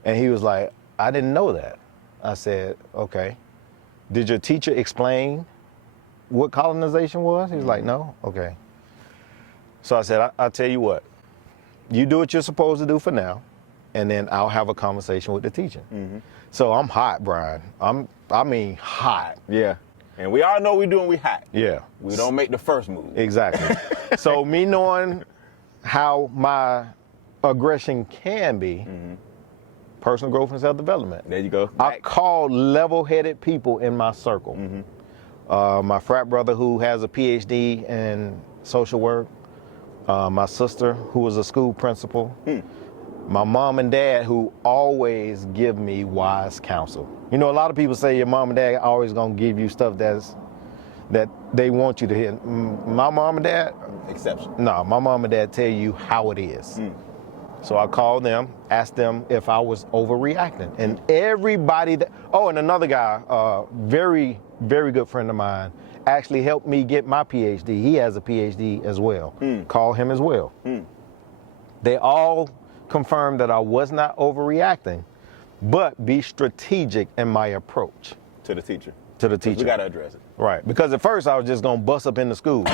he was like, I didn't know that. I said, okay. Did your teacher explain what colonization was? He was like, no. Okay. So I said, I'll tell you what. You do what you're supposed to do for now, and then I'll have a conversation with the teacher. So I'm hot, Brian. I mean hot. Yeah. And we all know we do when we hot. Yeah. We don't make the first move. Exactly. So me knowing how my aggression can be, personal growth and self-development. There you go. I call level-headed people in my circle. My frat brother who has a PhD in social work, my sister who was a school principal, my mom and dad who always give me wise counsel. A lot of people say your mom and dad always gonna give you stuff that they want you to hear. My mom and dad, exception. No, my mom and dad tell you how it is. So I called them, asked them if I was overreacting. And everybody and another guy, very, very good friend of mine, actually helped me get my PhD. He has a PhD as well. Call him as well. They all confirmed that I was not overreacting, but be strategic in my approach. To the teacher. To the teacher. We got to address it. Right. Because at first I was just going to bust up in the school.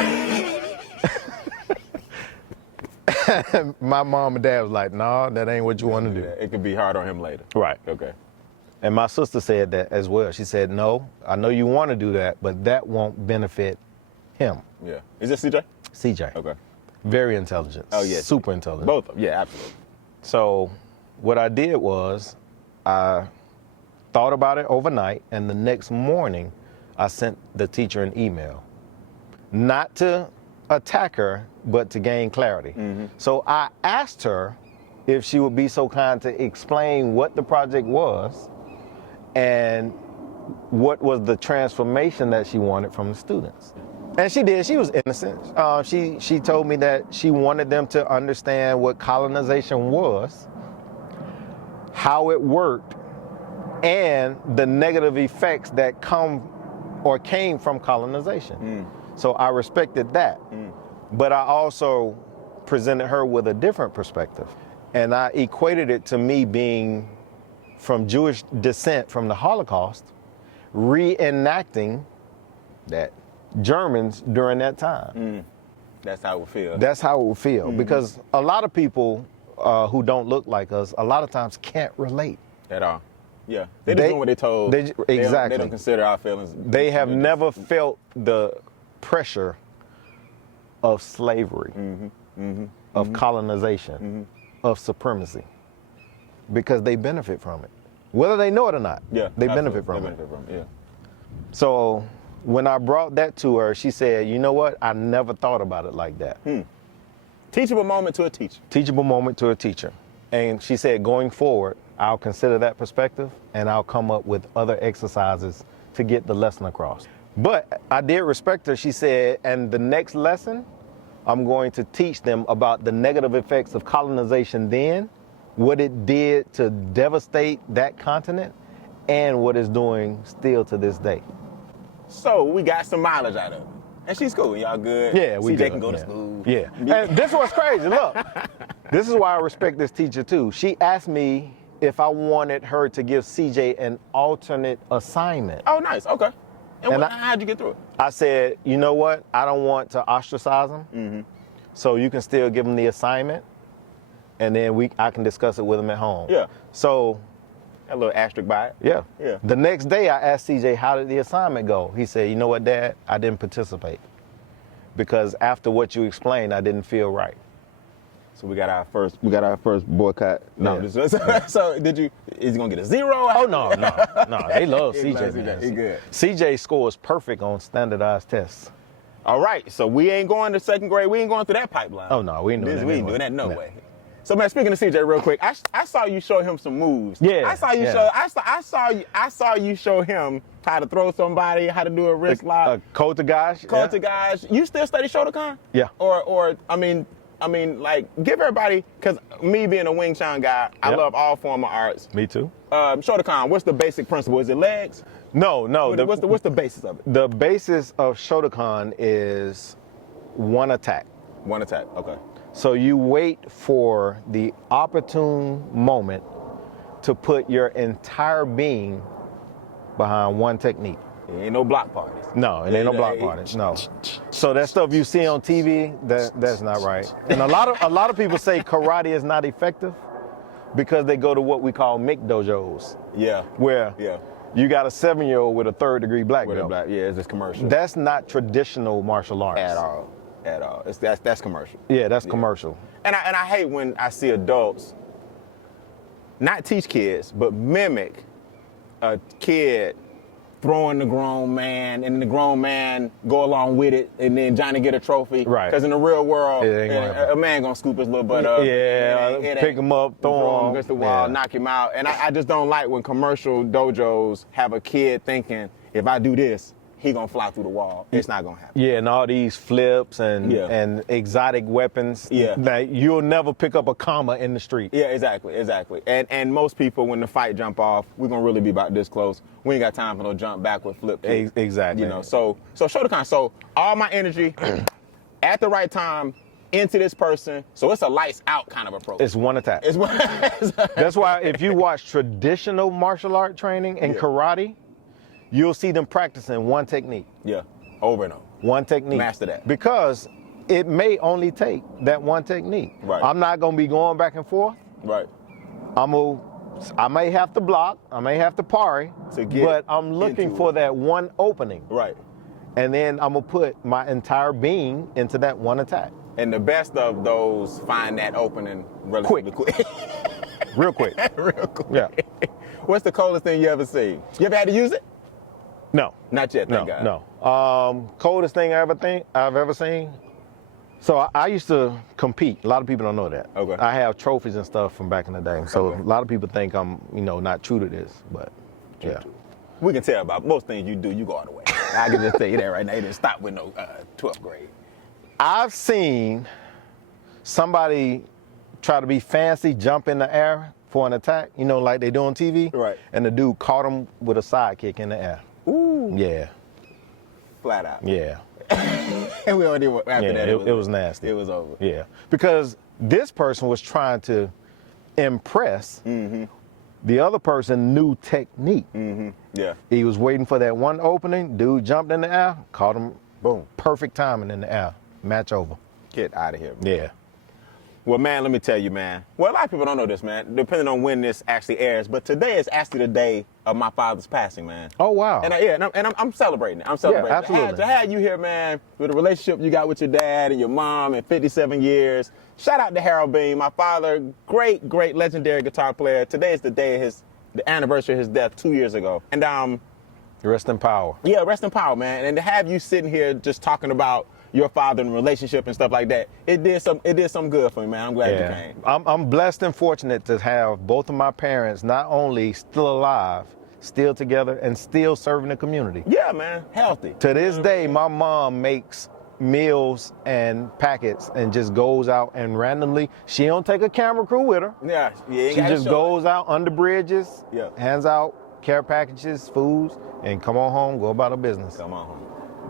My mom and dad was like, "No, that ain't what you want to do." Yeah, it could be hard on him later. Right. Okay. And my sister said that as well. She said, "No, I know you want to do that, but that won't benefit him." Yeah. Is this CJ? CJ. Okay. Very intelligent. Oh, yeah. Super intelligent. Both of them. Yeah, absolutely. So what I did was I thought about it overnight, and the next morning I sent the teacher an email. Not to attack her, but to gain clarity. So I asked her if she would be so kind to explain what the project was and what was the transformation that she wanted from the students. And she did. She was innocent. She told me that she wanted them to understand what colonization was, how it worked, and the negative effects that came from colonization. So I respected that. But I also presented her with a different perspective. And I equated it to me being from Jewish descent from the Holocaust, reenacting that Germans during that time. That's how it would feel. That's how it would feel. Because a lot of people who don't look like us, a lot of times can't relate. At all. Yeah. They just doing what they're told. Exactly. They don't consider our feelings. They have never felt the pressure of slavery, of colonization, of supremacy, because they benefit from it. Whether they know it or not, they benefit from it. Yeah. So when I brought that to her, she said, "You know what? I never thought about it like that." Teachable moment to a teacher. Teachable moment to a teacher. And she said, going forward, I'll consider that perspective and I'll come up with other exercises to get the lesson across. But I did respect her. She said, and the next lesson, I'm going to teach them about the negative effects of colonization then, what it did to devastate that continent, and what it's doing still to this day. So we got some mileage out of it. And she's cool. Y'all good? Yeah, we CJ good. Can go to school. Yeah. And this was crazy. Look, this is why I respect this teacher too. She asked me if I wanted her to give CJ an alternate assignment. Oh, nice. Okay. And how'd you get through it? I said, you know what? I don't want to ostracize him. So you can still give him the assignment, and then I can discuss it with him at home. Yeah. So a little asterisk by it. Yeah. Yeah. The next day I asked CJ, how did the assignment go? He said, you know what, Dad? I didn't participate because after what you explained, I didn't feel right. So we got our first boycott. No, Yeah. So is he gonna get a 0? Oh no. They love He CJ, loves man. CJ. He good. CJ scores perfect on standardized tests. All right, so we ain't going to second grade. We ain't going through that pipeline. Oh no, we ain't doing that. We ain't doing that no way. So man, speaking of CJ real quick, I saw you show him some moves. Yeah. I saw you show him how to throw somebody, how to do a wrist lock. Coach to guys. You still study Shotokan? Yeah. Or I mean, like, give everybody, because me being a Wing Chun guy, I love all form of arts. Me too. Shotokan, what's the basic principle? Is it legs? No. What's the basis of it? The basis of Shotokan is one attack. One attack, okay. So you wait for the opportune moment to put your entire being behind one technique. It ain't no block parties. No, it ain't no block parties. No. So that stuff you see on TV, that's not right. And a lot of people say karate is not effective because they go to what we call MIC dojos. Yeah. Where you got a 7-year-old with a 3rd-degree black belt. Yeah, it's just commercial. That's not traditional martial arts. At all. That's commercial. Yeah, that's commercial. And I hate when I see adults not teach kids, but mimic a kid throwing the grown man, and the grown man go along with it, and then Johnny get a trophy. Right. Because in the real world, a man gonna scoop his little butt up. Yeah, pick him up, throw him against the wall, knock him out. And I just don't like when commercial dojos have a kid thinking, if I do this, he gonna fly through the wall. It's not gonna happen. Yeah, and all these flips and Yeah. and exotic weapons. Yeah. That you'll never pick up a comma in the street. Yeah, exactly. And most people, when the fight jump off, we're gonna really be about this close. We ain't got time for no jump backward flip kick. Exactly. You know, so show the kind. So all my energy at the right time into this person. So it's a lights out kind of approach. It's one attack. It's one. That's why if you watch traditional martial art training and Yeah. karate, you'll see them practicing one technique. Yeah, over and over. One technique. Master that. Because it may only take that one technique. Right. I'm not gonna be going back and forth. Right. I may have to block, I may have to parry, To get but I'm looking into for it. that one opening. Right. And then I'm gonna put my entire being into that one attack. And the best of those find that opening relatively quick. Real quick. Real quick. Yeah. What's the coldest thing you ever seen? You ever had to use it? No. Not yet, thank God. No. Coldest thing I've ever seen. So I used to compete. A lot of people don't know that. Okay. I have trophies and stuff from back in the day. So Okay. a lot of people think I'm, not true to this, but yeah. We can tell about most things you do, you go all the way. I can just tell you that right now. You didn't stop with no 12th grade. I've seen somebody try to be fancy, jump in the air for an attack, like they do on TV. Right. And the dude caught him with a sidekick in the air. Ooh. Yeah. Flat out. Yeah. And we already after Yeah, that. it was nasty. It was over. Yeah. Because this person was trying to impress. The other person knew technique. Yeah. He was waiting for that one opening. Dude jumped in the air, caught him. Boom. Perfect timing in the air. Match over. Get out of here, man. Yeah. Well, man, let me tell you, man. Well, a lot of people don't know this, man, depending on when this actually airs. But today is actually the day of my father's passing, man. Oh, wow. And I'm celebrating it. I'm celebrating Yeah, absolutely. To have you here, man, with the relationship you got with your dad and your mom in 57 years. Shout out to Harold Bean, my father, great legendary guitar player. Today is the day of the anniversary of his death 2 years ago. And Rest in power. yeah, rest in power, man. And to have you sitting here just talking about your father and relationship and stuff like that, it did some good for me, man. I'm glad you came. I'm blessed and fortunate to have both of my parents not only still alive, still together, and still serving the community. Yeah, man, healthy. To this day, my mom makes meals and packets and just goes out and randomly, she don't take a camera crew with her. Yeah, She just goes out under bridges, Yeah. hands out care packages, foods, and come on home, go about her business. Come on.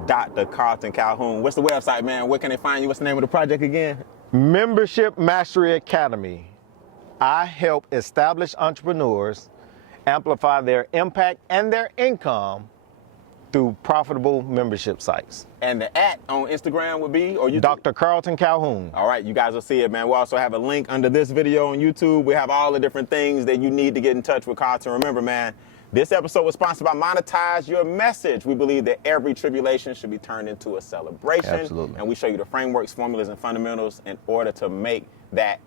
Dr. Carlton Calhoun. What's the website, man? Where can they find you? What's the name of the project again? Membership Mastery Academy. I help established entrepreneurs amplify their impact and their income through profitable membership sites. And the @ on Instagram would be, or YouTube? Dr. Carlton Calhoun. All right, you guys will see it, man. We'll also have a link under this video on YouTube. We have all the different things that you need to get in touch with Carlton. Remember, man, this episode was sponsored by Monetize Your Message. We believe that every tribulation should be turned into a celebration. Absolutely. And we show you the frameworks, formulas, and fundamentals in order to make that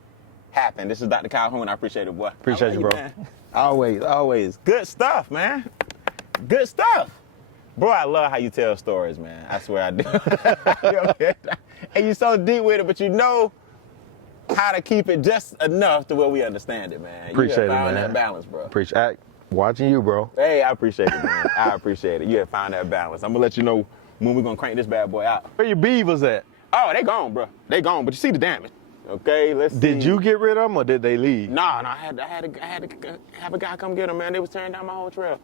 happen. This is Dr. Calhoun. I appreciate it, boy. Appreciate you, bro. Man. Always. Good stuff, man. Good stuff. Bro, I love how you tell stories, man. I swear I do. And you're so deep with it, but you know how to keep it just enough to where we understand it, man. Appreciate you have found it, man. that balance, bro. Appreciate watching you, bro. Hey, I appreciate it, man. I appreciate it. You have found that balance. I'm gonna let you know when we're gonna crank this bad boy out. Where your beavers at? Oh, they gone, bro. They gone, but you see the damage. Okay, let's see. Did you get rid of them or did they leave? Nah, I had to have a guy come get them, man. They was tearing down my whole trail.